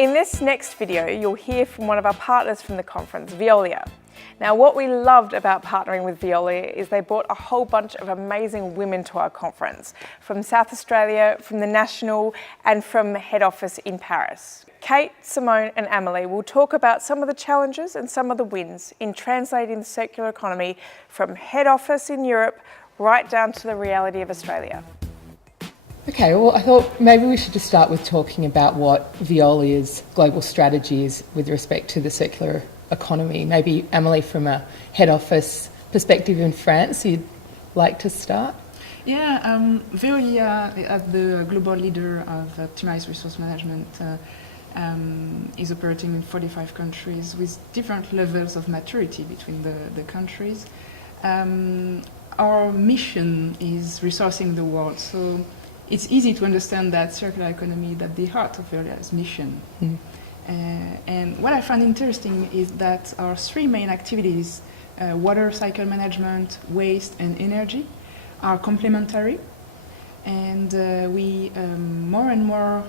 In this next video, you'll hear from one of our partners from the conference, Veolia. Now, what we loved about partnering with Veolia is they brought a whole bunch of amazing women to our conference, from South Australia, from the National, and from head office in Paris. Kate, Simone and Amelie will talk about some of the challenges and some of the wins in translating the circular economy from head office in Europe right down to the reality of Australia. Okay, well, I thought maybe we should just start with talking about what Veolia's global strategy is with respect to the circular economy. Maybe, Amelie, from a head office perspective in France, you'd like to start? Yeah, Veolia, as the global leader of optimized resource management, is operating in 45 countries with different levels of maturity between the countries. Our mission is resourcing the world, so it's easy to understand that circular economy is at the heart of Veolia's mission. And what I find interesting is that our three main activities, water cycle management, waste and energy, are complementary. And we more and more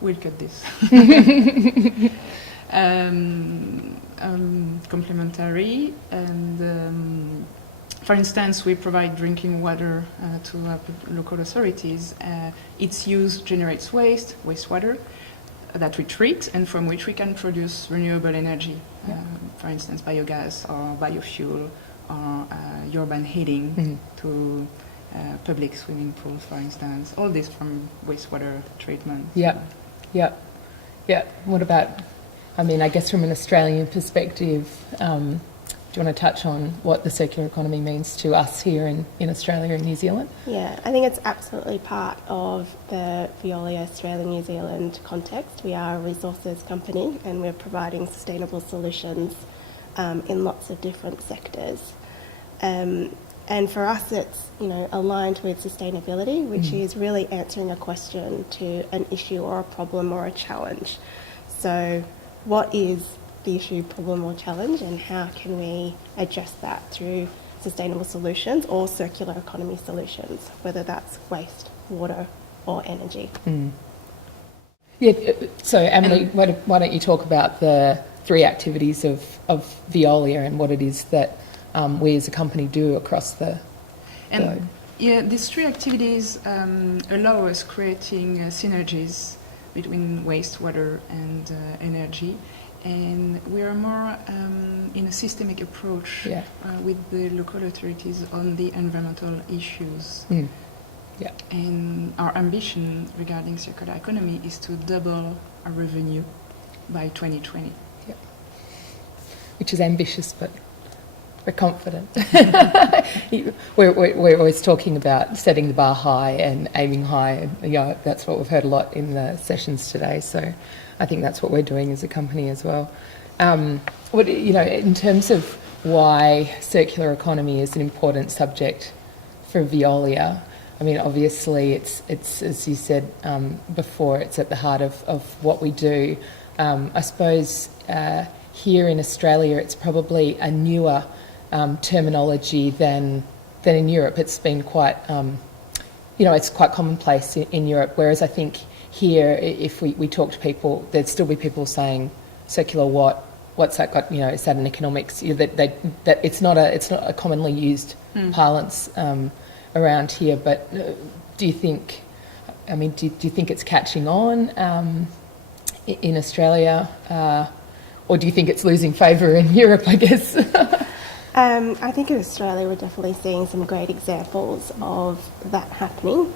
we'll cut this. Complementary and for instance, we provide drinking water to local authorities. Its use generates wastewater that we treat and from which we can produce renewable energy. For instance, biogas or biofuel or urban heating to public swimming pools, for instance. All this from wastewater treatment. Yeah. What about, I guess from an Australian perspective, do you want to touch on what the circular economy means to us here in Australia and New Zealand? Yeah, I think it's absolutely part of the Veolia Australia-New Zealand context. We are a resources company and we're providing sustainable solutions in lots of different sectors. And for us it's aligned with sustainability, which is really answering a question to an issue or a problem or a challenge. So what is the issue, problem or challenge, and how can we address that through sustainable solutions or circular economy solutions, whether that's waste, water or energy. Yeah, so Amelie, why don't you talk about the three activities of Veolia and what it is that we as a company do across the globe. Yeah, these three activities allow us creating synergies between waste, water and energy. And we are more in a systemic approach with the local authorities on the environmental issues. And our ambition regarding circular economy is to double our revenue by 2020. Which is ambitious, but we're confident. we're always talking about setting the bar high and aiming high, and that's what we've heard a lot in the sessions today. So I think that's what we're doing as a company as well. In terms of why circular economy is an important subject for Veolia, obviously it's as you said before, it's at the heart of what we do. I suppose here in Australia it's probably a newer terminology than in Europe. It's been quite, it's quite commonplace in Europe, whereas I think here, if we talk to people, there'd still be people saying circular what's that got, is that an economics, that it's not a commonly used parlance around here. But do you think, do you think it's catching on in Australia, or do you think it's losing favour in Europe, I guess? I think in Australia we're definitely seeing some great examples of that happening.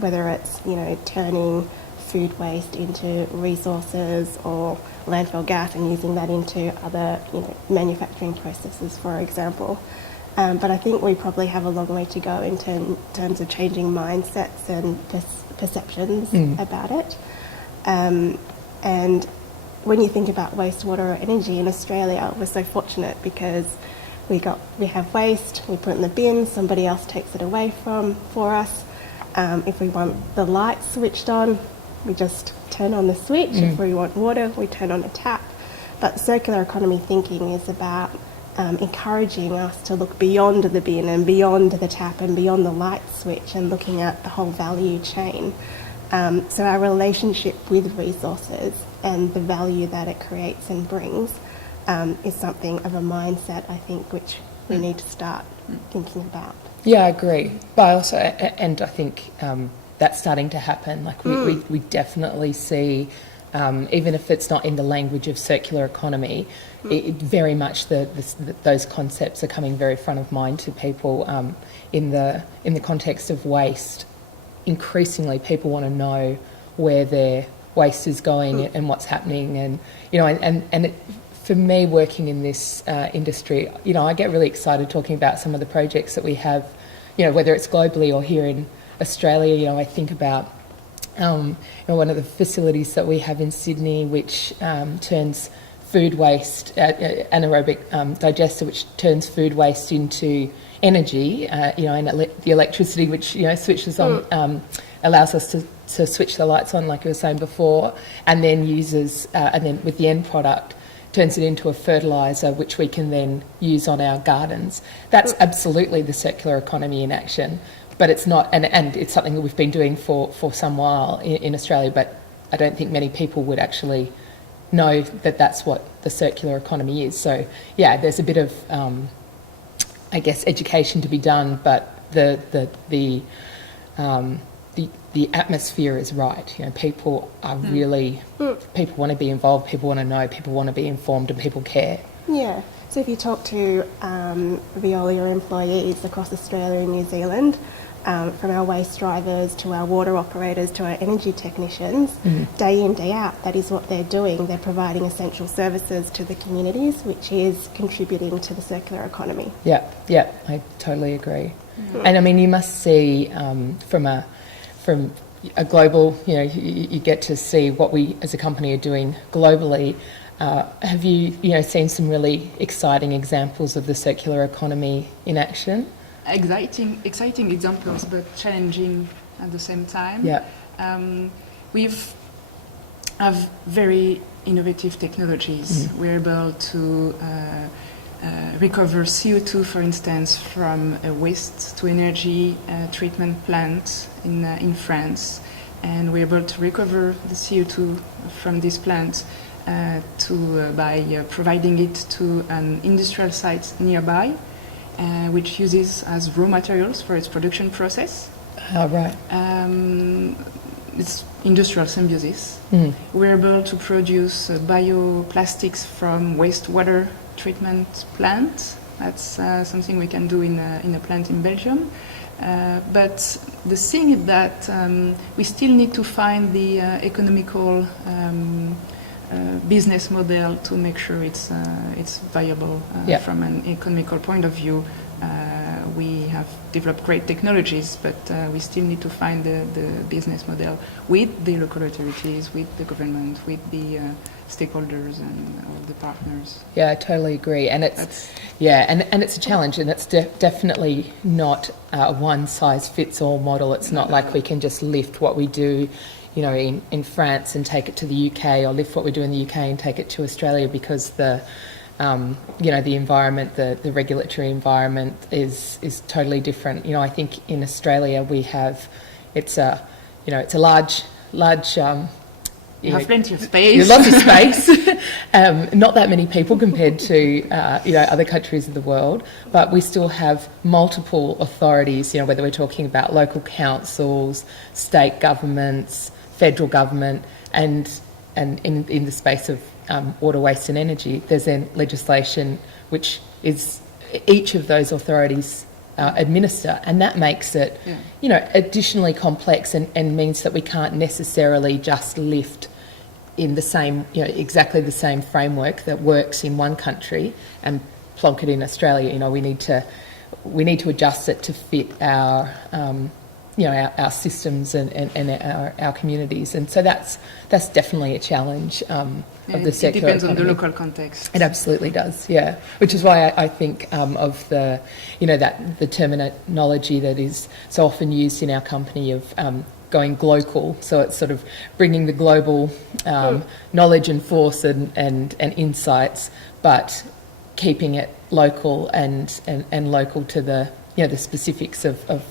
Whether it's turning food waste into resources or landfill gas and using that into other manufacturing processes, for example. But I think we probably have a long way to go in terms of changing mindsets and perceptions about it. And when you think about wastewater or energy in Australia, we're so fortunate because we have waste, we put it in the bin, somebody else takes it away for us. If we want the lights switched on, we just turn on the switch. If we want water, we turn on a tap. But circular economy thinking is about encouraging us to look beyond the bin and beyond the tap and beyond the light switch and looking at the whole value chain. So our relationship with resources and the value that it creates and brings is something of a mindset, I think, which we need to start thinking about. Yeah, I agree. But I also, and I think that's starting to happen. Like we definitely see, even if it's not in the language of circular economy, it very much those concepts are coming very front of mind to people in the context of waste. Increasingly, people want to know where their waste is going and what's happening, and for me, working in this industry, I get really excited talking about some of the projects that we have, whether it's globally or here in Australia. I think about one of the facilities that we have in Sydney, which turns food waste, anaerobic digester, which turns food waste into energy, and the electricity which switches on, allows us to switch the lights on, like you were saying before, and then uses, and then with the end product, turns it into a fertiliser which we can then use on our gardens. That's absolutely the circular economy in action, but it's not, and it's something that we've been doing for some while in Australia, but I don't think many people would actually know that that's what the circular economy is. So yeah, there's a bit of I guess education to be done, but the atmosphere is right. People are really, people want to be involved, people want to know, people want to be informed, and people care. Yeah. So if you talk to Veolia employees across Australia and New Zealand, from our waste drivers to our water operators to our energy technicians, day in, day out, that is what they're doing. They're providing essential services to the communities, which is contributing to the circular economy. Yeah, I totally agree. And I mean, you must see from a global, you get to see what we as a company are doing globally. Have you, seen some really exciting examples of the circular economy in action? Exciting examples, but challenging at the same time. Yeah. We've have very innovative technologies. We're able to recover CO2, for instance, from a waste to energy treatment plant in France, and we're able to recover the CO2 from this plant by providing it to an industrial site nearby, which uses as raw materials for its production process. Right. It's industrial symbiosis. We're able to produce bioplastics from wastewater treatment plant. That's something we can do in a plant in Belgium. But the thing is that we still need to find the economical business model to make sure it's viable from an economical point of view. We have developed great technologies, but we still need to find the business model with the local authorities, with the government, with the stakeholders and all the partners. Yeah, I totally agree. And it's it's a challenge, and it's definitely not a one-size-fits-all model. It's not like we can just lift what we do in France and take it to the UK, or lift what we do in the UK and take it to Australia, because the environment, the regulatory environment is totally different. I think in Australia we have, it's a large. You have plenty of space. Lots of space. Not that many people compared to other countries of the world, but we still have multiple authorities. Whether we're talking about local councils, state governments, federal government, and in the space of water, waste and energy, there's then legislation which is each of those authorities administer, and that makes it additionally complex and means that we can't necessarily just lift in the same exactly the same framework that works in one country and plonk it in Australia. We need to adjust it to fit our our systems and our communities, and so that's definitely a challenge of the circular economy. It depends on the local context. It absolutely does, yeah. Which is why I think of the that the terminology that is so often used in our company of going glocal. So it's sort of bringing the global knowledge and force and insights, but keeping it local and local to the the specifics of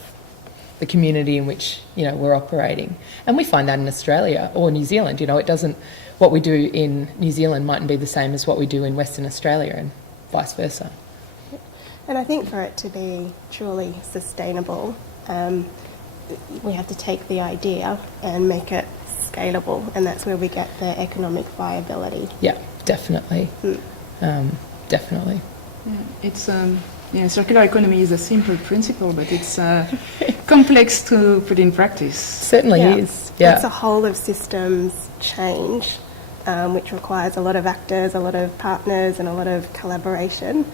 the community in which, you know, we're operating. And we find that in Australia or New Zealand. You know, it doesn't, what we do in New Zealand mightn't be the same as what we do in Western Australia, and vice versa. And I think for it to be truly sustainable, we have to take the idea and make it scalable, and that's where we get the economic viability. Yeah, definitely. Definitely. Yeah, it's circular economy is a simple principle, but it's complex to put in practice. Certainly is. Yeah. It's a whole of systems change, which requires a lot of actors, a lot of partners, and a lot of collaboration.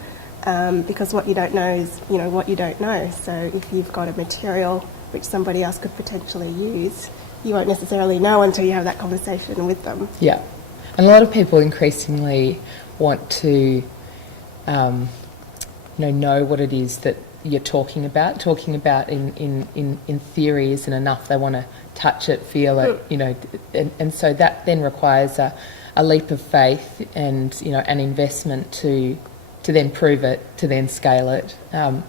Because what you don't know is, you know, what you don't know. So if you've got a material which somebody else could potentially use, you won't necessarily know until you have that conversation with them. Yeah. And a lot of people increasingly want to know what it is that you're talking about. Talking about in theory isn't enough. They want to touch it, feel it, you know, and so that then requires a leap of faith and, you know, an investment to then prove it, to then scale it,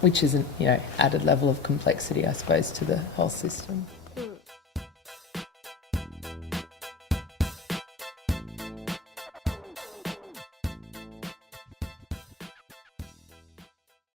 which is an, you know, added level of complexity, I suppose, to the whole system.